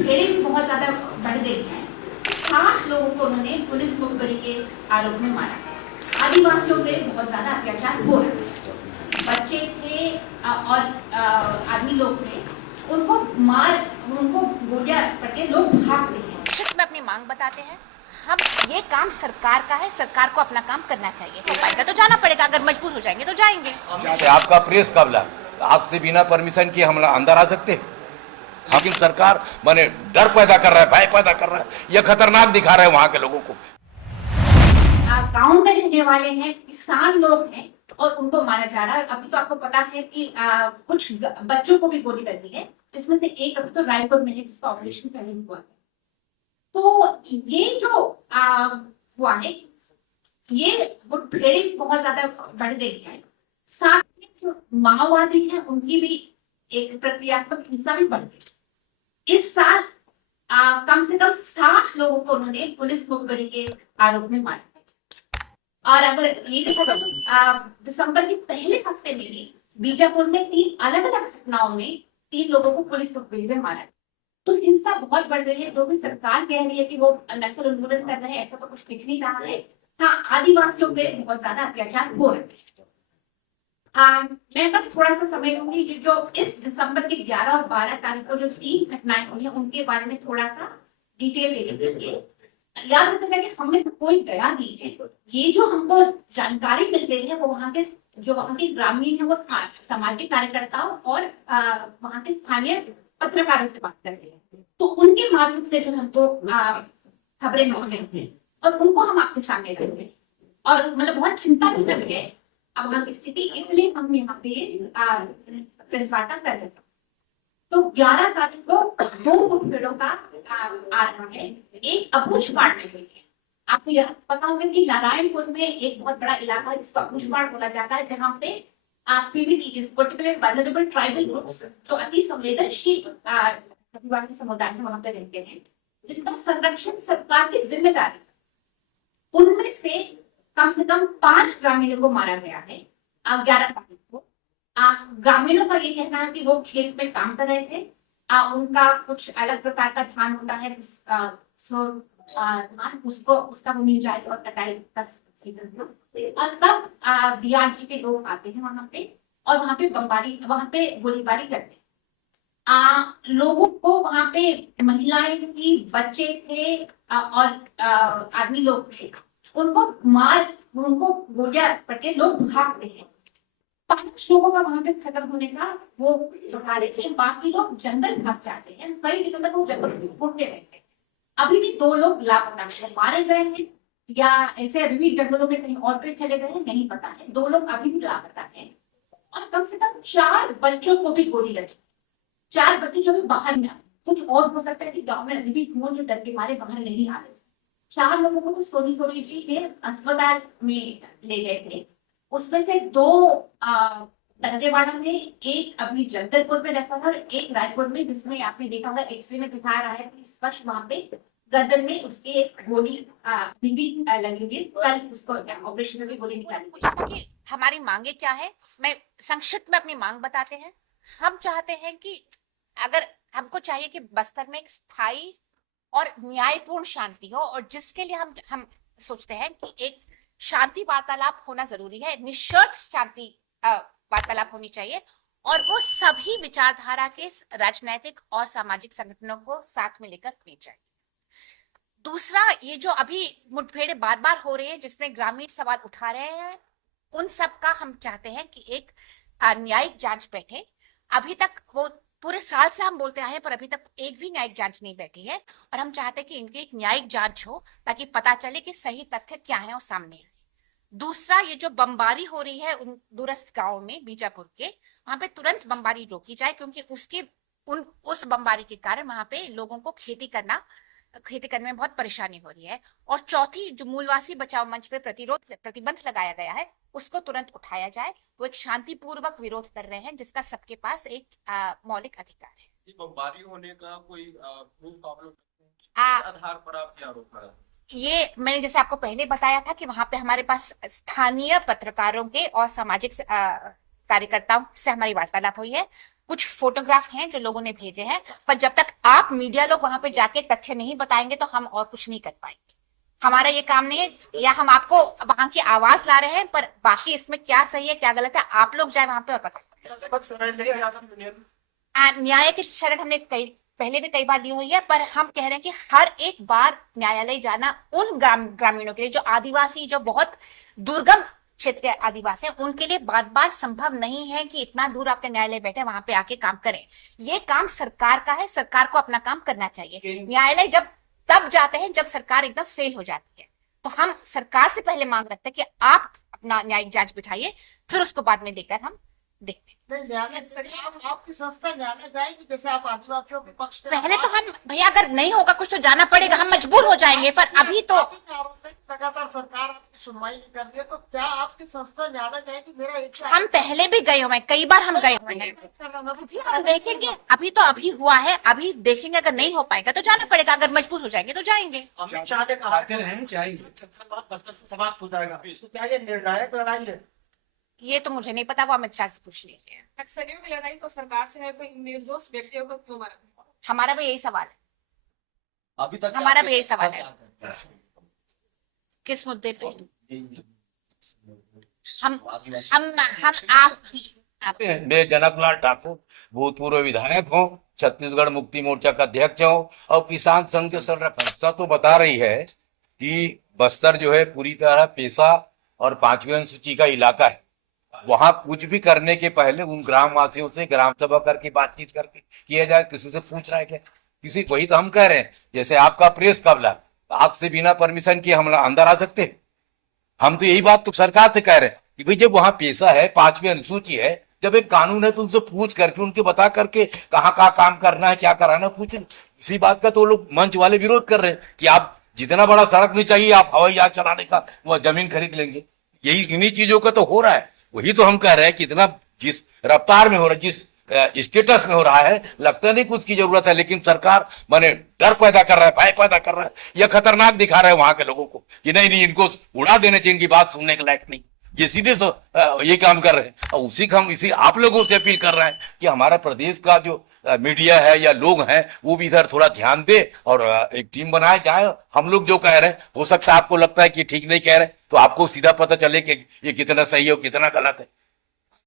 मुठभेड़ें भी बहुत ज्यादा बढ़ गई हैं। 60 लोगों को उन्होंने पुलिस मुखबरी के आरोप में मारा है। आदिवासियों पे बहुत ज्यादा अत्याचार हो रहा है। बच्चे थे और आदमी लोग थे, उनको गोलियां पड़के लोग भागते हैं। में अपनी मांग बताते हैं। हम ये काम सरकार का है, सरकार को अपना काम करना चाहिए। हो पाएगा तो जाना पड़ेगा, अगर मजबूर हो जाएंगे तो जाएंगे। आपका प्रेस कबला, आपसे बिना परमिशन के हम अंदर आ सकते हैं? लेकिन सरकार माने डर पैदा कर रहा है, भय पैदा कर रहा है, यह खतरनाक दिखा रहा है वहां के लोगों को। गांव में रहने वाले हैं, किसान लोग हैं और उनको मारा जा रहा है। अभी तो आपको पता है कि कुछ बच्चों को भी गोली लगी है, जिसमें से एक अभी तो रायपुर में है जिसका ऑपरेशन पहले हुआ है। तो ये जो हुआ है, ये मुठभेड़ें बहुत ज्यादा बढ़ गई है। साथ में जो माओवादी हैं उनकी भी एक प्रक्रियात्मक हिस्सा भी बढ़ गई। इस साल कम से कम 60 लोगों को उन्होंने पुलिस मुखबरी के आरोप में मारा। और अगर ये देखा तो दिसंबर के पहले हफ्ते में भी बीजापुर में 3 अलग अलग घटनाओं में 3 लोगों को पुलिस मुखबरी में मारा। तो हिंसा बहुत बढ़ रही है। जो भी सरकार कह रही है कि वो नक्सल उन्मूलन कर रहे हैं, ऐसा तो कुछ दिख नहीं रहा है। हाँ, आदिवासियों पे बहुत ज्यादा अत्याचार हो रहे हैं। मैं बस थोड़ा सा समय लूंगी जो इस दिसंबर के 11 और 12 तारीख को जो 3 घटनाएं हुई हैं उनके बारे में थोड़ा सा डिटेल दे देंगे। याद रखना कि हमने से कोई गया नहीं है। ये जो हमको जानकारी मिल गई है वो वहाँ के ग्रामीण है, वो सामाजिक कार्यकर्ताओं और वहाँ के स्थानीय पत्रकारों से बात कर रहे हैं। तो उनके माध्यम से जो हमको खबरें मिल रही हैं और उनको हम आपके सामने रखेंगे। और मतलब बहुत चिंताजनक है अब वहाँ की स्थिति, इसलिए हम यहाँ पे प्रेस वार्ता कर रहे हैं। तो 11 तारीख को 2 मुठभेड़ों का आ रहा है। एक अबूझमाड़ में हुई है। आपको यह पता होगा कि नारायणपुर में एक बहुत बड़ा इलाका है जिसको अबूझमाड़ बोला जाता है, जहाँ पे Pvt particular vulnerable tribal groups जो अति संवेदनशील आदिवासी समुदाय में वहां पे रहते हैं, जिनका संरक्षण सरकार की जिम्मेदारी। उनमें से कम 5 ग्रामीणों को मारा गया है 11 तारीख को। ग्रामीणों का ये कहना है कि वो खेत में काम कर रहे थे। उनका कुछ अलग प्रकार का धान होता है, उसका वो मिल जाए और कटाई का सीजन था। और तब डीआरजी के लोग आते हैं वहां पे और वहां पे गोलीबारी करते हैं। लोगों को वहां पे महिलाएं थी, बच्चे थे और आदमी लोग थे, उनको गोलियां पड़के लोग भागते हैं। 5 लोगों का वहां पे खत्म होने का वो बता रहे थे। बाकी लोग जंगल भाग जाते हैं, कई दिनों तक वो जंगल ढूंढते रहते हैं। अभी भी 2 लोग लापता हैं, मारे गए हैं या ऐसे अभी भी जंगलों में कहीं और पे चले गए हैं, नहीं पता है। 2 लोग अभी भी लापता हैं और कम से कम 4 बच्चों को भी गोली लगी। 4 बच्चे जो भी बाहर में आए, कुछ और हो सकता है कि गांव में अभी भी हो जो डर के मारे बाहर नहीं आ रहे। 4 लोगों को तो सोनी जी के अस्पताल में ले गए थे। उसमें से 2 दंतेवाड़ा में, एक अभी जगदलपुर में रहता था और एक रायपुर में, जिसमें आपने देखा होगा एक्सरे में दिखा रहा है कि स्पष्ट वहां पे गर्दन में उसके एक गोली लगी हुई। कल उसको ऑपरेशन में भी गोली निकाली। हमारी मांगे क्या है, मैं संक्षिप्त में अपनी मांग बताते हैं। हम चाहते हैं कि अगर हमको चाहिए कि बस्तर में एक स्थायी और न्यायपूर्ण शांति हो, और जिसके लिए हम सोचते हैं कि एक शांति वार्तालाप होना जरूरी है, निशर्त शांति वार्तालाप होनी चाहिए, और वो सभी विचारधारा के राजनैतिक और सामाजिक संगठनों को साथ में लेकर होनी चाहिए। दूसरा, ये जो अभी मुठभेड़ें बार बार हो रही है जिसमें ग्रामीण सवाल उठा रहे हैं, उन सब का हम चाहते हैं कि एक न्यायिक जांच बैठे। अभी तक वो पूरे साल से हम बोलते आए हैं, पर अभी तक एक भी न्यायिक जांच नहीं बैठी है, और हम चाहते हैं कि इनकी एक न्यायिक जांच हो ताकि पता चले कि सही तथ्य क्या है और सामने आए। दूसरा, ये जो बमबारी हो रही है उन दूरस्थ गांव में बीजापुर के, वहां पे तुरंत बमबारी रोकी जाए, क्योंकि उस बमबारी के कारण वहां पे लोगों को खेती करने में बहुत परेशानी हो रही है। और चौथी, जो मूलवासी बचाओ मंच पे प्रतिबंध लगाया गया है, उसको तुरंत उठाया जाए। वो एक शांतिपूर्वक विरोध कर रहे हैं जिसका सबके पास एक मौलिक अधिकार है। बमबारी होने का कोई प्रूफ आप लोग किस आधार पर आपके आरोप लगा? ये मैंने जैसे आपको पहले बताया था कि वहां पे हमारे पास स्थानीय पत्रकारों के और सामाजिक कार्यकर्ताओं से हमारी वार्तालाप हुई है। कुछ फोटोग्राफ हैं जो लोगों ने भेजे हैं, पर जब तक आप मीडिया लोग वहां पे जाके तथ्य नहीं बताएंगे तो हम और कुछ नहीं कर पाएंगे। हमारा ये काम नहीं है, या हम आपको वहां की आवाज ला रहे हैं, पर बाकी इसमें क्या सही है क्या गलत है आप लोग जाए वहां पे और बताएं। न्याय की शरण हमने पहले भी कई बार दी हुई है, पर हम कह रहे हैं कि हर एक बार न्यायालय जाना उन ग्रामीणों के लिए जो आदिवासी, जो बहुत दुर्गम क्षेत्र के आदिवासी हैं, उनके लिए बार बार संभव नहीं है कि इतना दूर आपके न्यायालय बैठे वहां पे आके काम करें। ये काम सरकार का है, सरकार को अपना काम करना चाहिए। न्यायालय जब तब जाते हैं जब सरकार एकदम फेल हो जाती है, तो हम सरकार से पहले मांग रखते हैं कि आप अपना न्यायिक जांच बिठाइए, फिर उसको बाद में लेकर हम देखते हैं। आपकी संस्था न्यायालय जाएगी, जैसे आप आदिवासियों के पक्ष में। पहले तो हम भैया अगर नहीं होगा कुछ तो जाना पड़ेगा, हम मजबूर हो जाएंगे, पर अभी तो लगातार सरकार आपकी सुनवाई नहीं कर रही है, तो क्या आपकी संस्था न्यायालय जाएगी? मेरा एक हम पहले भी गए हुए हैं, कई बार हम गए हुए हैं, हम देखेंगे। अभी तो अभी हुआ है, अभी देखेंगे, अगर नहीं हो पाएगा तो जाना पड़ेगा, अगर मजबूर हो जाएंगे तो जाएंगे। समाप्त हो जाएगा, तो क्या ये निर्णायक लड़ाई है? ये तो मुझे नहीं पता, वो अमित शाह से पूछ लीजिए। नक्सलियों की लड़ाई तो सरकार से है, फिर निर्दोष व्यक्तियों को क्यों मारा? हमारा भी यही सवाल है, अभी तक हमारा भी यही सवाल है। किस मुद्दे पे हम आप मैं जनकलाल ठाकुर भूतपूर्व विधायक हूँ, छत्तीसगढ़ मुक्ति मोर्चा का अध्यक्ष हूँ और किसान संघ के संरक्षण तो बता रही है कि बस्तर जो है पूरी तरह पेशा और 5वीं अनुसूची का इलाका है। वहां कुछ भी करने के पहले उन ग्राम वासियों से ग्राम सभा करके बातचीत करके किया जाए। किसी से पूछ रहा है क्या? किसी, वही तो हम कह रहे हैं। जैसे आपका प्रेस कबला, आपसे बिना परमिशन के हम अंदर आ सकते हैं? हम तो यही बात तो सरकार से कह रहे हैं कि भाई जब वहां पेशा है, 5वीं अनुसूची है, जब एक कानून है तो उनसे पूछ करके, उनके बता करके कहाँ कहाँ काम करना है, क्या कराना है, पूछ। इसी बात का तो लोग मंच वाले विरोध कर रहे हैं कि आप जितना बड़ा सड़क नहीं चाहिए, आप हवाई जहाज चलाने का वो जमीन खरीद लेंगे। यही इन्हीं चीजों का तो हो रहा है। वही तो हम कह रहे हैं कि इतना जिस रफ्तार में हो रहा है, जिस स्टेटस में हो रहा है, लगता नहीं कुछ की जरूरत है, लेकिन सरकार माने डर पैदा कर रहा है, भय पैदा कर रहा है, यह खतरनाक दिखा रहा है वहां के लोगों को कि नहीं नहीं इनको उड़ा देने चाहिए, इनकी बात सुनने के लायक नहीं। ये सीधे ये काम कर रहे हैं। और उसी का हम इसी आप लोगों से अपील कर रहे हैं कि हमारा प्रदेश का जो मीडिया है या लोग हैं वो भी इधर थोड़ा ध्यान दे और एक टीम बनाए जाए। हम लोग जो कह रहे हैं, हो सकता है आपको लगता है कि ठीक नहीं कह रहे, तो आपको सीधा पता चले कि ये कितना सही है और कितना गलत है।